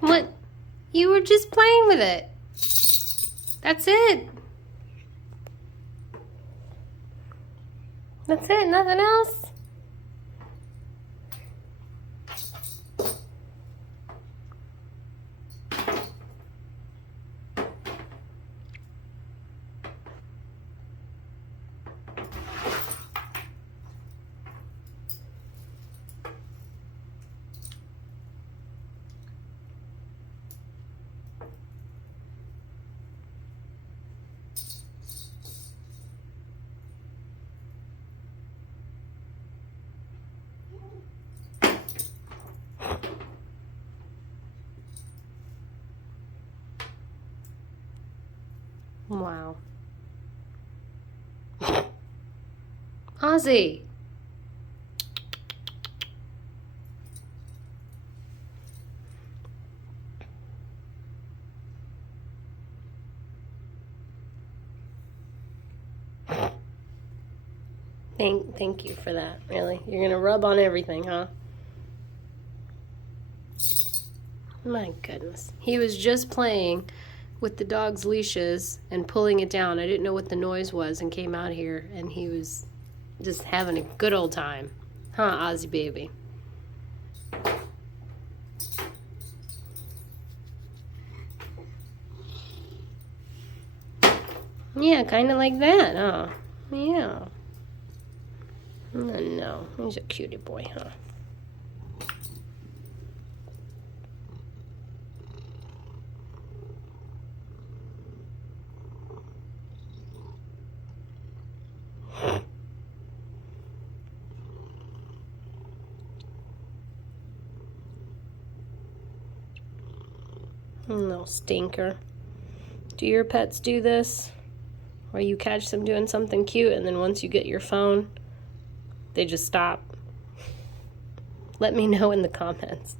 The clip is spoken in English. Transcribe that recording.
What? You were just playing with it. That's it. That's it, nothing else? Wow. Ozzy. Thank you for that, really. You're gonna rub on everything, huh? My goodness. He was just playing with the dog's leashes and pulling it down. I didn't know what the noise was and came out here and he was just having a good old time. Huh, Ozzy baby? Yeah, kind of like that, huh? Yeah. No, he's a cutie boy, huh? Little stinker. Do your pets do this? Where you catch them doing something cute and then once you get your phone, they just stop? Let me know in the comments.